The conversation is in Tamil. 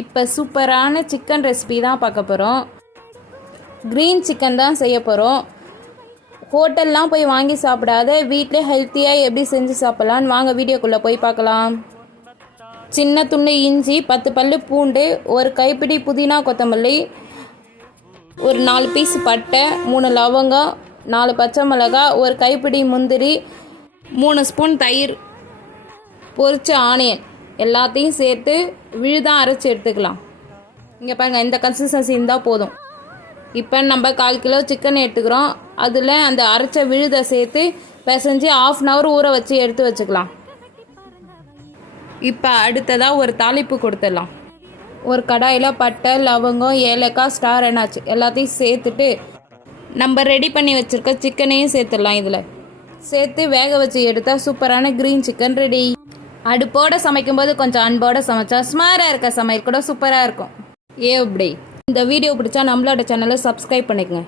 இப்போ சூப்பரான சிக்கன் ரெசிபி தான் பார்க்க போகிறோம். க்ரீன் சிக்கன் தான் செய்ய போகிறோம். ஹோட்டல்லாம் போய் வாங்கி சாப்பிடாத வீட்டிலே ஹெல்த்தியாக எப்படி செஞ்சு சாப்பிட்லான்னு வாங்க வீடியோக்குள்ளே போய் பார்க்கலாம். சின்ன துண்டு இஞ்சி, 10 பல்லு பூண்டு, ஒரு கைப்பிடி புதினா கொத்தமல்லி, ஒரு 4 பீஸ் பட்டை, 3 லவங்கம், 4 பச்சை மிளகாய், ஒரு கைப்பிடி முந்திரி, 3 ஸ்பூன் தயிர், பொரிச்ச ஆனியன் எல்லாத்தையும் சேர்த்து விழுதாக அரைச்சி எடுத்துக்கலாம். இங்கே பாருங்கள், இந்த கன்சிஸ்டன்சி இருந்தால் போதும். இப்போ நம்ம 1/4 கிலோ சிக்கன் எடுத்துக்கிறோம். அதில் அந்த அரைச்ச விழுதை சேர்த்து பிசைஞ்சு 1/2 hour ஊற வச்சு எடுத்து வச்சுக்கலாம். இப்போ அடுத்ததாக ஒரு தாளிப்பு கொடுத்துடலாம். ஒரு கடாயில் பட்டை, லவங்கம், ஏலக்காய், ஸ்டார் என்னாச்சு எல்லாத்தையும் சேர்த்துட்டு நம்ம ரெடி பண்ணி வச்சுருக்க சிக்கனையும் சேர்த்துடலாம். இதில் சேர்த்து வேக வச்சு எடுத்தால் சூப்பரான க்ரீன் சிக்கன் ரெடி. அடுப்போடு சமைக்கும்போது கொஞ்சம் அன்போடு சமைச்சா ஸ்மாராக இருக்க சமையல் கூட சூப்பராக இருக்கும். இப்படி இந்த வீடியோ பிடிச்சா நம்மளோட சேனலை சப்ஸ்கிரைப் பண்ணிக்கங்க.